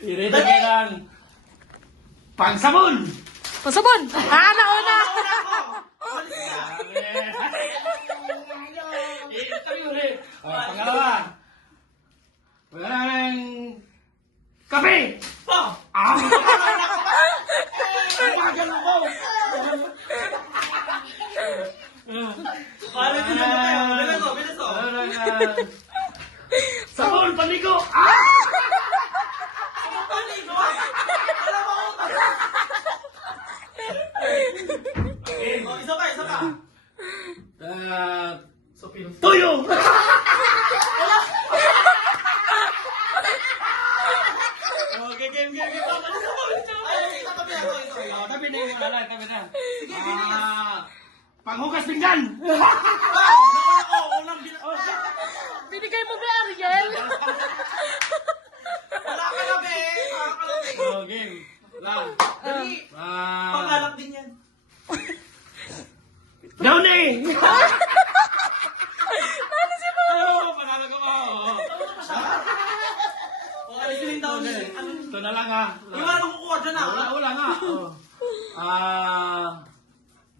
I-ready kayo ng pangsabon. Pasabon! Ah, nauna! Pangalawa. Walang kape. Sabon, paligo. Isa ka. Tuyo. Okay, game. Tabi na yung wala, tabi na. Panghugas pinggan. Binigay mo ba, Ariel? Wala ka na, be. Oh, game. Lang. Dali. Pangalak din yan. Down eh! Ano si Mo? Panalo ko. Okay, siling down eh. Ito na lang ha. Yung ano kukuha dyan ah. Wala nga.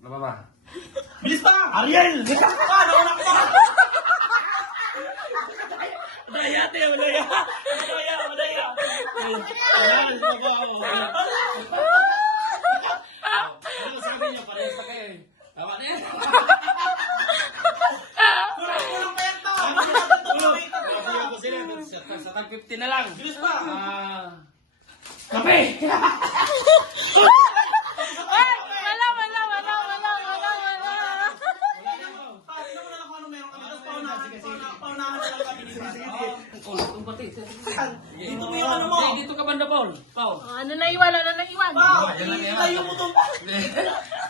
Ano ba? Bilis pa! Ariel! Paano? Wala ka pa! Madaya. Ano sabi niyo? Parehas na kayo eh. Tama na yan. Kulang pa yan to! Sabi ko sila. Sa tag 50 na lang. Bilis pa! Kape! Ay! Wala! Tingnan mo na lang kung ano meron kami. Tapos paunahan na lang kami dito. Dito mo yung ano mo. Dito ka banda, Paul. Ano na iwan? Pao! Ilayo mo itong...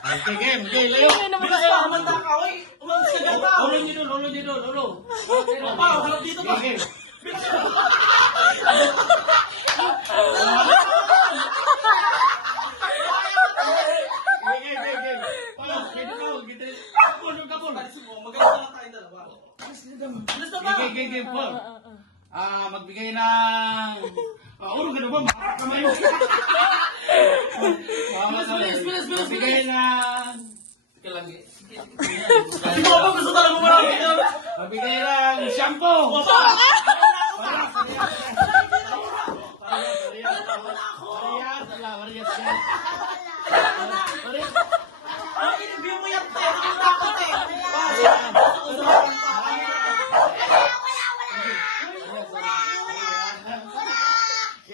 Okay, game. Layo. Bilis pa! Humanda ka! Uy! Umalis ka dyan, Pao! Ulo niyo doon. Pao! Harap dito pa! Game. Bilis ka! Game. Paul, kapul. Alisin mo. Magaling na lang tayong dalawa. Bilis na ba? Game, Paul. Magbigay ng... Ulo ka na ba? Makakamay mo. Bilis. Magbigay ng... Hindi mo ba gusto talaga mo marami? Magbigay ng shampoo. Ang interview mo yan, te. Ang takot, eh.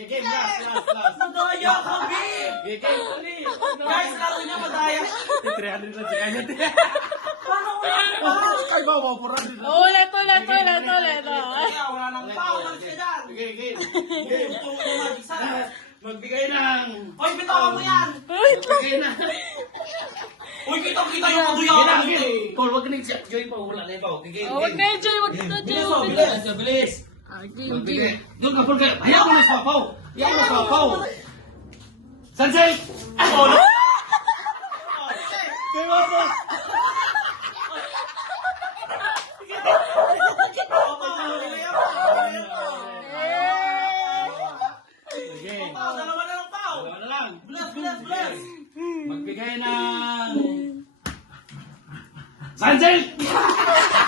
Game, last. Madaya kami! Guys, laro niya madaya. 300 lang si kanya. Paano wala pa? Ay, bawa po rin. Ulit. Kaya wala nang pao. Malis ka dyan. Game. Ito yung magic sand. Magbigay ng... Hoy, bitawan mo yan. Magbigay ng... Uy, kita yung maduyakan mo. Paul, wag ka nag-check. Joy pa, wala na ito. Huwag na yun, Joy. Huwag na, Joy. Bilis. Game. Magbigay. Doon ka, Paul. Hayaan mo na sa paw. Sansay! Dalawa na lang pao. Wala lang. Bilis. Magbigay ng... Sansay!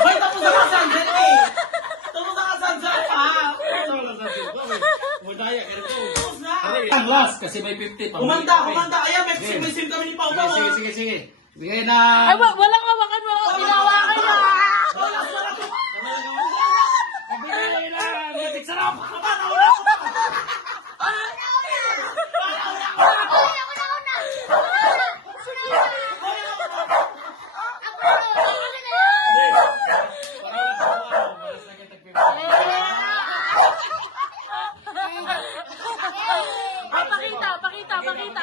Hoy, tapos na ka, Sanjay, eh. Tapos na ka, Sanjay, pa. Madaya ka rin po. Tapos na. Ang last, kasi may 50 pa. Humanda. Ayan, may sim kami ni Pao Pao. Sige. Bigay na... Ay, walang hawakan mo. Pinawakan mo. Bigay na... Matik sarap!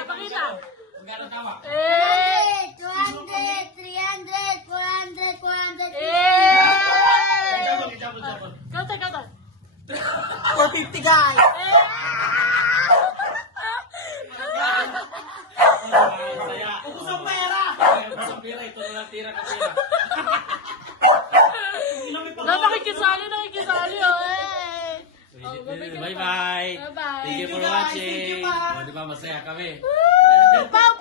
Pakita. Magkano tama? 200, 300, 400, 400. Jabon. Kata. 450, guys. Ubus ang pera. Ito na lang tira ka pera. Nakikisali. Oh, eh. Bye-bye. Bye-bye. Thank you for Thank you, guys. watching. Thank you, pa. O, di ba, masaya kami. Pau,